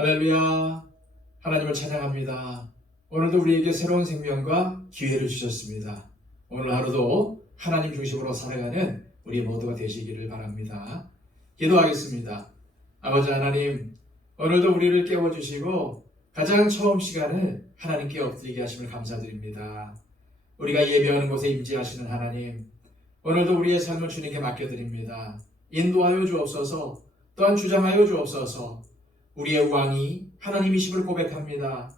할렐루야. 하나님을 찬양합니다. 오늘도 우리에게 새로운 생명과 기회를 주셨습니다. 오늘 하루도 하나님 중심으로 살아가는 우리 모두가 되시기를 바랍니다. 기도하겠습니다. 아버지 하나님, 오늘도 우리를 깨워주시고 가장 처음 시간을 하나님께 엎드리게 하심을 감사드립니다. 우리가 예배하는 곳에 임재하시는 하나님, 오늘도 우리의 삶을 주님께 맡겨드립니다. 인도하여 주옵소서, 또한 주장하여 주옵소서. 우리의 왕이 하나님이심을 고백합니다.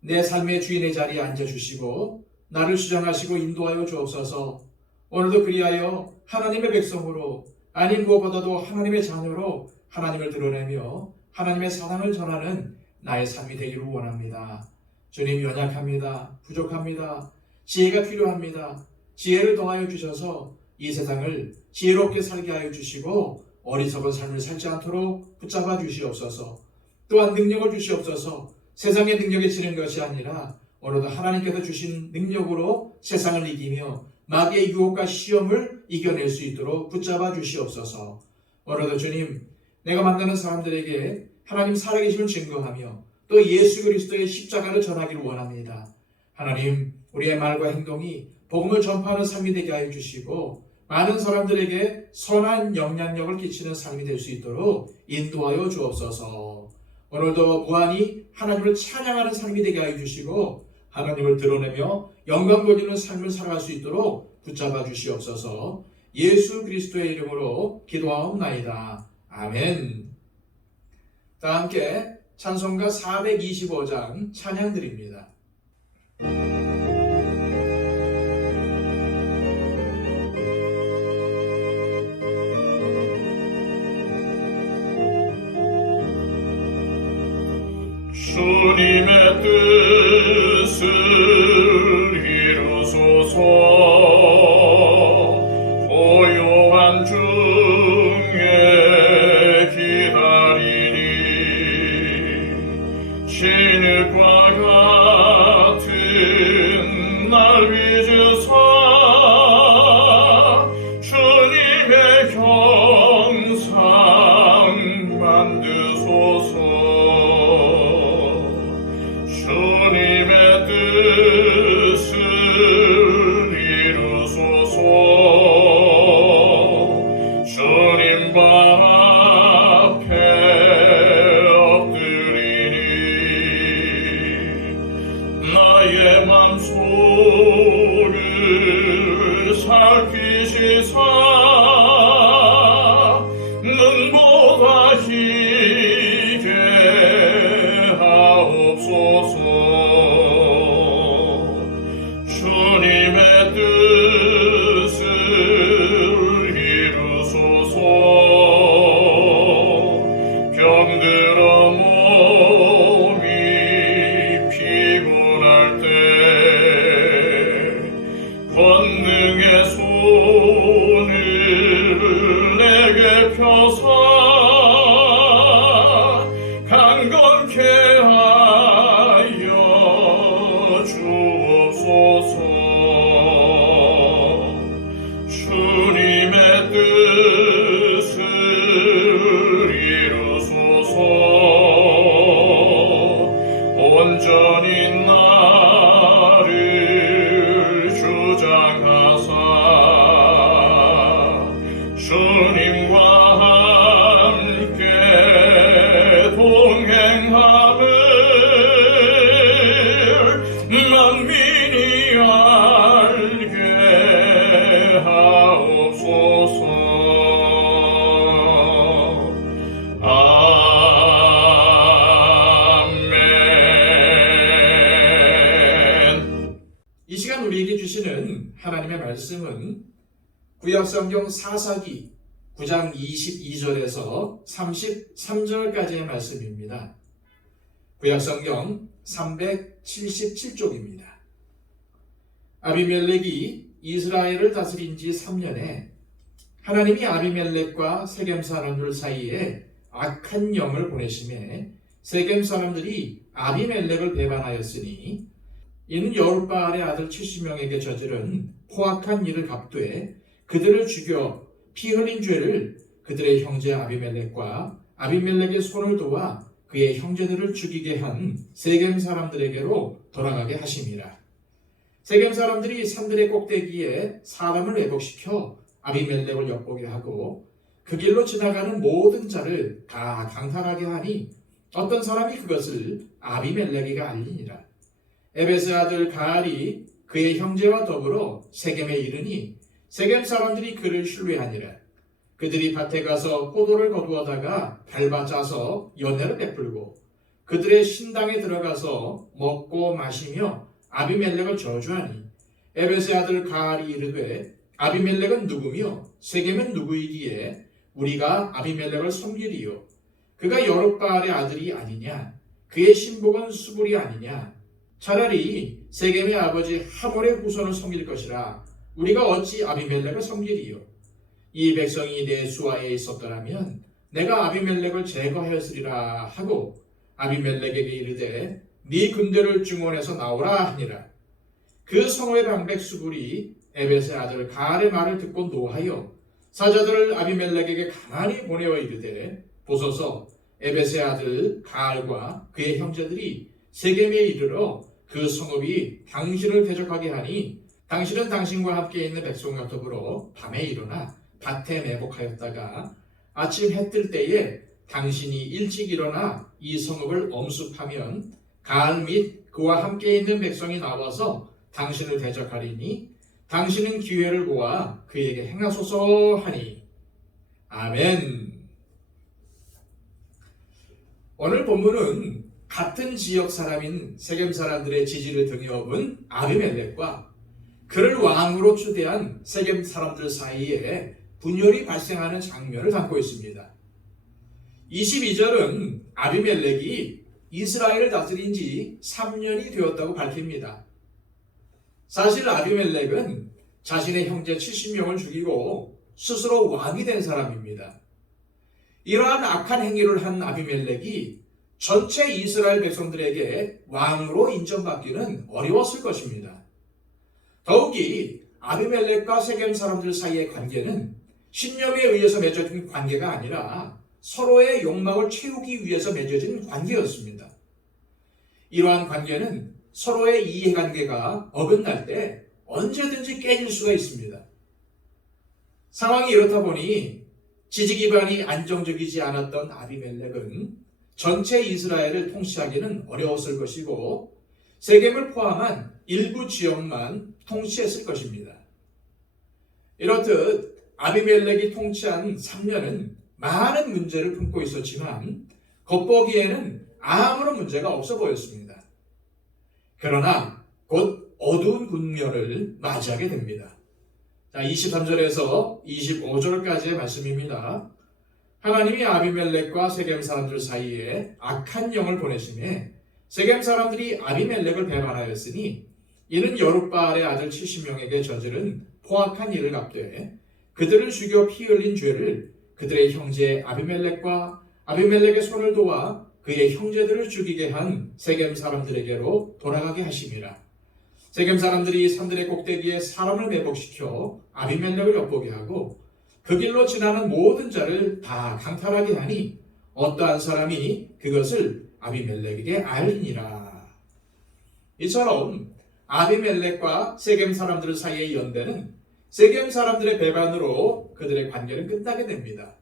내 삶의 주인의 자리에 앉아주시고 나를 주장하시고 인도하여 주옵소서. 오늘도 그리하여 하나님의 백성으로, 아닌 무엇보다도 하나님의 자녀로 하나님을 드러내며 하나님의 사랑을 전하는 나의 삶이 되기를 원합니다. 주님, 연약합니다. 부족합니다. 지혜가 필요합니다. 지혜를 더하여 주셔서 이 세상을 지혜롭게 살게 하여 주시고 어리석은 삶을 살지 않도록 붙잡아 주시옵소서. 또한 능력을 주시옵소서. 세상의 능력에 지는 것이 아니라 오늘도 하나님께서 주신 능력으로 세상을 이기며 마귀의 유혹과 시험을 이겨낼 수 있도록 붙잡아 주시옵소서. 오늘도 주님, 내가 만나는 사람들에게 하나님 살아계심을 증거하며 또 예수 그리스도의 십자가를 전하기를 원합니다. 하나님, 우리의 말과 행동이 복음을 전파하는 삶이 되게 하여 주시고 많은 사람들에게 선한 영향력을 끼치는 삶이 될 수 있도록 인도하여 주옵소서. 오늘도 무한히 하나님을 찬양하는 삶이 되게 하여 주시고 하나님을 드러내며 영광 돌리는 삶을 살아갈 수 있도록 붙잡아 주시옵소서. 예수 그리스도의 이름으로 기도하옵나이다. 아멘. 다 함께 찬송가 425장 찬양 드립니다. 주님의 뜻을 이루소서. 고요한 중에 기다리니 진흙과 같은 날 빚으사 주님의 형상 만드소서. 주님의 뜻을 이루소서. 주님 발 앞에 엎드리니 나의 맘속을 살피시사 눈보다 희게 하옵소서. 주님의 뜻을 이루소서. 병들어 몸이 피곤할 때 권능의 손을 내게 펴사 강건케 하여 주옵소서. 주님의 뜻을 이루소서. 온전히 나를 주장하사 주님과 함께 동행함을 만민이 알게 하옵소서. 아멘. 이 시간 우리에게 주시는 하나님의 말씀은 구약성경 사사기 9장 22절에서 33절까지의 말씀입니다. 구약성경 377쪽입니다. 아비멜렉이 이스라엘을 다스린 지 3년에 하나님이 아비멜렉과 세겜 사람들 사이에 악한 영을 보내심에 세겜 사람들이 아비멜렉을 배반하였으니 이는 여룻바알의 아들 70명에게 저지른 포악한 일을 갚되 그들을 죽여 피 흘린 죄를 그들의 형제 아비멜렉과 아비멜렉의 손을 도와 그의 형제들을 죽이게 한 세겜 사람들에게로 돌아가게 하심이라. 세겜 사람들이 산들의 꼭대기에 사람을 매복시켜 아비멜렉을 엿보게 하고 그 길로 지나가는 모든 자를 다 강탈하게 하니 어떤 사람이 그것을 아비멜렉이가 알리니라. 에벳의 아들 가알이 그의 형제와 더불어 세겜에 이르니 세겜 사람들이 그를 신뢰하니라. 그들이 밭에 가서 포도를 거두어다가 밟아 짜서 연회를 베풀고 그들의 신당에 들어가서 먹고 마시며 아비멜렉을 저주하니 에벳의 아들 가알이 이르되 아비멜렉은 누구며 세겜은 누구이기에 우리가 아비멜렉을 섬기리요. 그가 여룹바알의 아들이 아니냐? 그의 신복은 수불이 아니냐? 차라리 세겜의 아버지 하몰의 후손을 섬길 것이라 우리가 어찌 아비멜렉을 섬기리요? 이 백성이 내 수하에 있었더라면 내가 아비멜렉을 제거하였으리라 하고 아비멜렉에게 이르되 네 군대를 증원해서 나오라 하니라. 그 성읍의 방백 수불이 에벳의 아들 가알의 말을 듣고 노하여 사자들을 아비멜렉에게 가만히 보내어 이르되 보소서 에벳의 아들 가알과 그의 형제들이 세겜에 이르러 그 성읍이 당신을 대적하게 하니 당신은 당신과 함께 있는 백성과 더불어 밤에 일어나 밭에 매복하였다가 아침 해 뜰 때에 당신이 일찍 일어나 이 성읍을 엄습하면 가알 및 그와 함께 있는 백성이 나와서 당신을 대적하리니 당신은 기회를 보아 그에게 행하소서 하니. 아멘. 오늘 본문은 같은 지역 사람인 세겜 사람들의 지지를 등에 업은 아비멜렉과 그를 왕으로 추대한 세겜 사람들 사이에 분열이 발생하는 장면을 담고 있습니다. 22절은 아비멜렉이 이스라엘을 다스린 지 3년이 되었다고 밝힙니다. 사실 아비멜렉은 자신의 형제 70명을 죽이고 스스로 왕이 된 사람입니다. 이러한 악한 행위를 한 아비멜렉이 전체 이스라엘 백성들에게 왕으로 인정받기는 어려웠을 것입니다. 더욱이 아비멜렉과 세겜 사람들 사이의 관계는 신념에 의해서 맺어진 관계가 아니라 서로의 욕망을 채우기 위해서 맺어진 관계였습니다. 이러한 관계는 서로의 이해관계가 어긋날 때 언제든지 깨질 수가 있습니다. 상황이 이렇다 보니 지지 기반이 안정적이지 않았던 아비멜렉은 전체 이스라엘을 통치하기는 어려웠을 것이고 세겜을 포함한 일부 지역만 통치했을 것입니다. 이렇듯 아비멜렉이 통치한 3년은 많은 문제를 품고 있었지만 겉보기에는 아무런 문제가 없어 보였습니다. 그러나 곧 어두운 국면을 맞이하게 됩니다. 자, 23절에서 25절까지의 말씀입니다. 하나님이 아비멜렉과 세겜 사람들 사이에 악한 영을 보내심에 세겜 사람들이 아비멜렉을 배반하였으니 이는 여룹바알의 아들 70명에게 저지른 포악한 일을 갚되 그들을 죽여 피 흘린 죄를 그들의 형제 아비멜렉과 아비멜렉의 손을 도와 그의 형제들을 죽이게 한 세겜 사람들에게로 돌아가게 하심이라. 세겜 사람들이 산들의 꼭대기에 사람을 매복시켜 아비멜렉을 엿보게 하고 그 길로 지나는 모든 자를 다 강탈하게 하니 어떠한 사람이 그것을 아비멜렉에게 알리니라. 이처럼 아비멜렉과 세겜 사람들 사이의 연대는 세겜 사람들의 배반으로 그들의 관계는 끝나게 됩니다.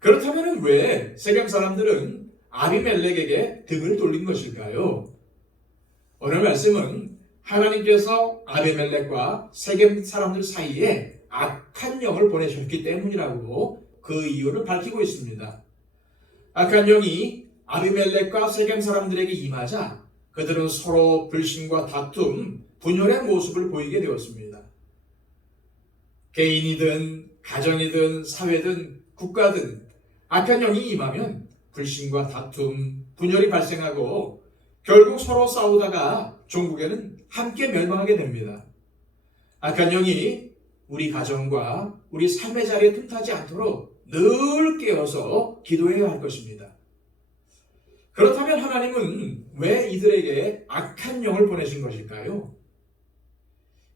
그렇다면 왜 세겜 사람들은 아비멜렉에게 등을 돌린 것일까요? 오늘 말씀은 하나님께서 아비멜렉과 세겜 사람들 사이에 악한 영을 보내셨기 때문이라고 그 이유를 밝히고 있습니다. 악한 영이 아비멜렉과 세겜 사람들에게 임하자 그들은 서로 불신과 다툼, 분열의 모습을 보이게 되었습니다. 개인이든 가정이든 사회든 국가든 악한 영이 임하면 불신과 다툼, 분열이 발생하고 결국 서로 싸우다가 종국에는 함께 멸망하게 됩니다. 악한 영이 우리 가정과 우리 삶의 자리에 틈타지 않도록 늘 깨어서 기도해야 할 것입니다. 그렇다면 하나님은 왜 이들에게 악한 영을 보내신 것일까요?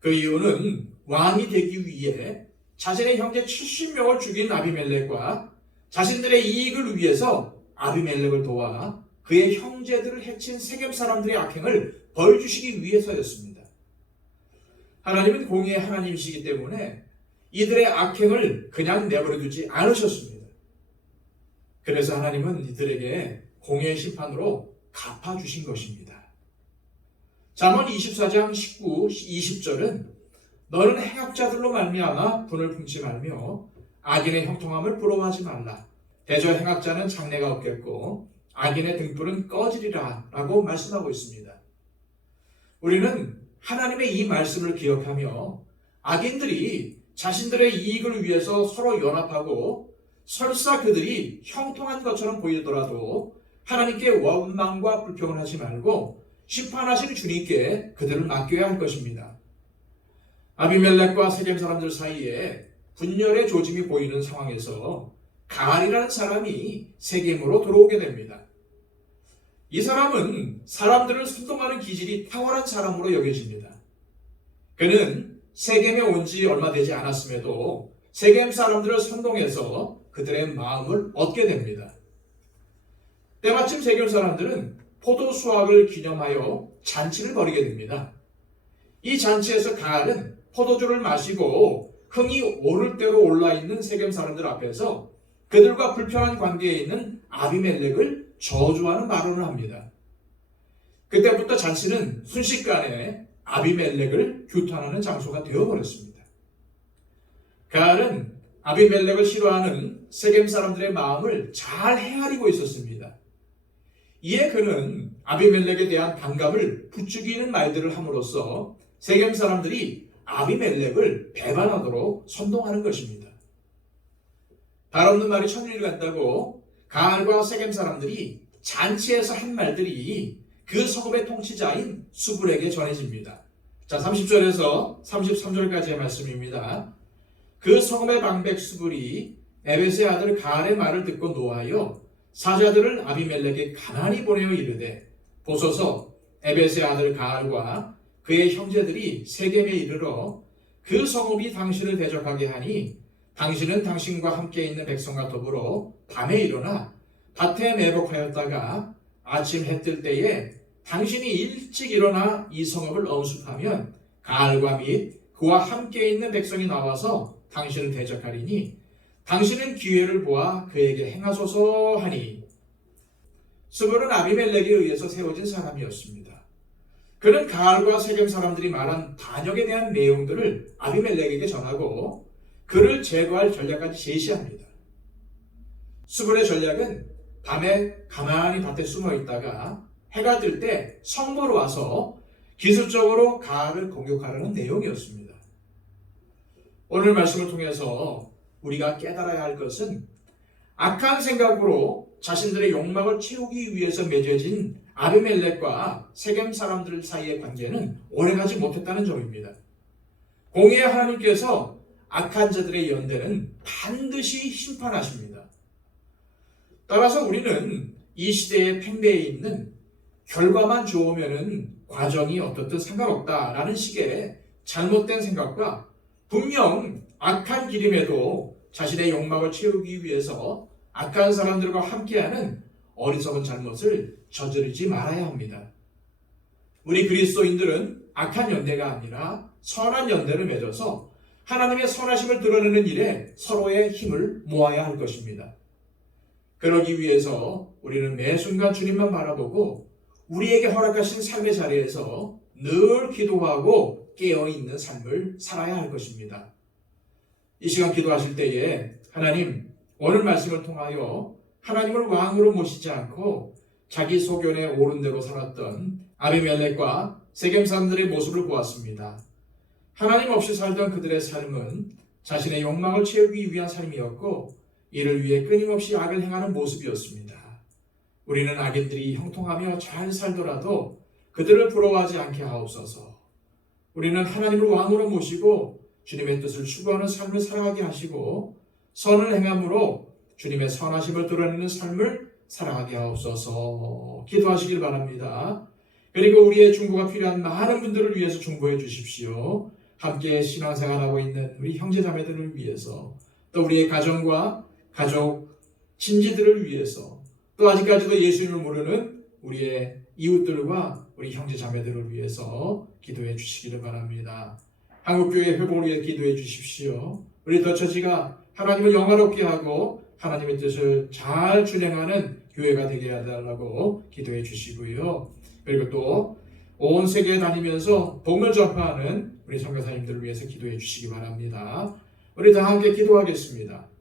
그 이유는 왕이 되기 위해 자신의 형제 70명을 죽인 아비멜렉과 자신들의 이익을 위해서 아비멜렉을 도와 그의 형제들을 해친 세겜 사람들의 악행을 벌주시기 위해서였습니다. 하나님은 공의의 하나님이시기 때문에 이들의 악행을 그냥 내버려두지 않으셨습니다. 그래서 하나님은 이들에게 공의의 심판으로 갚아주신 것입니다. 잠언 24장 19, 20절은 너는 행악자들로 말미암아 분을 품지 말며 악인의 형통함을 부러워하지 말라. 대저 행악자는 장래가 없겠고 악인의 등불은 꺼지리라 라고 말씀하고 있습니다. 우리는 하나님의 이 말씀을 기억하며 악인들이 자신들의 이익을 위해서 서로 연합하고 설사 그들이 형통한 것처럼 보이더라도 하나님께 원망과 불평을 하지 말고 심판하시는 주님께 그들을 맡겨야 할 것입니다. 아비멜렉과 세겜 사람들 사이에 분열의 조짐이 보이는 상황에서 가알이라는 사람이 세겜으로 들어오게 됩니다. 이 사람은 사람들을 선동하는 기질이 탁월한 사람으로 여겨집니다. 그는 세겜에 온 지 얼마 되지 않았음에도 세겜 사람들을 선동해서 그들의 마음을 얻게 됩니다. 때마침 세겜 사람들은 포도 수확을 기념하여 잔치를 벌이게 됩니다. 이 잔치에서 가알은 포도주를 마시고 흥이 오를 대로 올라있는 세겜 사람들 앞에서 그들과 불편한 관계에 있는 아비멜렉을 저주하는 발언을 합니다. 그때부터 잔치는 순식간에 아비멜렉을 규탄하는 장소가 되어버렸습니다. 가알은 아비멜렉을 싫어하는 세겜 사람들의 마음을 잘 헤아리고 있었습니다. 이에 그는 아비멜렉에 대한 반감을 부추기는 말들을 함으로써 세겜 사람들이 아비멜렉을 배반하도록 선동하는 것입니다. 달 없는 말이 천리를 간다고 가알과 세겜 사람들이 잔치에서 한 말들이 그 성읍의 통치자인 수불에게 전해집니다. 자, 30절에서 33절까지의 말씀입니다. 그 성읍의 방백 수불이 에벳의 아들 가알의 말을 듣고 노하여 사자들을 아비멜렉에 가만히 보내어 이르되 보소서 에벳의 아들 가알과 그의 형제들이 세겜에 이르러 그 성읍이 당신을 대적하게 하니 당신은 당신과 함께 있는 백성과 더불어 밤에 일어나 밭에 매복하였다가 아침 해 뜰 때에 당신이 일찍 일어나 이 성읍을 엄습하면 가알과 및 그와 함께 있는 백성이 나와서 당신을 대적하리니 당신은 기회를 보아 그에게 행하소서 하니 스불은 아비멜렉에 의해서 세워진 사람이었습니다. 그는 가알과 세겜 사람들이 말한 반역에 대한 내용들을 아비멜렉에게 전하고 그를 제거할 전략까지 제시합니다. 스불의 전략은 밤에 가만히 밭에 숨어 있다가 해가 뜰 때 성부로 와서 기술적으로 가알을 공격하려는 내용이었습니다. 오늘 말씀을 통해서 우리가 깨달아야 할 것은 악한 생각으로 자신들의 욕망을 채우기 위해서 맺어진 아비멜렉과 세겜 사람들 사이의 관계는 오래가지 못했다는 점입니다. 공의의 하나님께서 악한 자들의 연대는 반드시 심판하십니다. 따라서 우리는 이 시대의 팽배에 있는 결과만 좋으면은 과정이 어떻든 상관없다라는 식의 잘못된 생각과 분명 악한 길임에도 자신의 욕망을 채우기 위해서 악한 사람들과 함께하는 어리석은 잘못을 저지르지 말아야 합니다. 우리 그리스도인들은 악한 연대가 아니라 선한 연대를 맺어서 하나님의 선하심을 드러내는 일에 서로의 힘을 모아야 할 것입니다. 그러기 위해서 우리는 매 순간 주님만 바라보고 우리에게 허락하신 삶의 자리에서 늘 기도하고 깨어있는 삶을 살아야 할 것입니다. 이 시간 기도하실 때에 하나님, 오늘 말씀을 통하여 하나님을 왕으로 모시지 않고 자기 소견에 옳은 대로 살았던 아비멜렉과 세겜 사람들의 모습을 보았습니다. 하나님 없이 살던 그들의 삶은 자신의 욕망을 채우기 위한 삶이었고 이를 위해 끊임없이 악을 행하는 모습이었습니다. 우리는 악인들이 형통하며 잘 살더라도 그들을 부러워하지 않게 하옵소서. 우리는 하나님을 왕으로 모시고 주님의 뜻을 추구하는 삶을 살아가게 하시고 선을 행함으로 주님의 선하심을 드러내는 삶을 살아가게 하옵소서. 기도하시길 바랍니다. 그리고 우리의 중보가 필요한 많은 분들을 위해서 중보해 주십시오. 함께 신앙생활하고 있는 우리 형제자매들을 위해서 또 우리의 가정과 가족, 친지들을 위해서 또 또 아직까지도 예수님을 모르는 우리의 이웃들과 우리 형제 자매들을 위해서 기도해 주시기를 바랍니다. 한국교회 회복을 위해 기도해 주십시오. 우리 더처지가 하나님을 영화롭게 하고 하나님의 뜻을 잘 준행하는 교회가 되게 해달라고 기도해 주시고요. 그리고 또 온 세계에 다니면서 복음을 전파하는 우리 선교사님들을 위해서 기도해 주시기 바랍니다. 우리 다 함께 기도하겠습니다.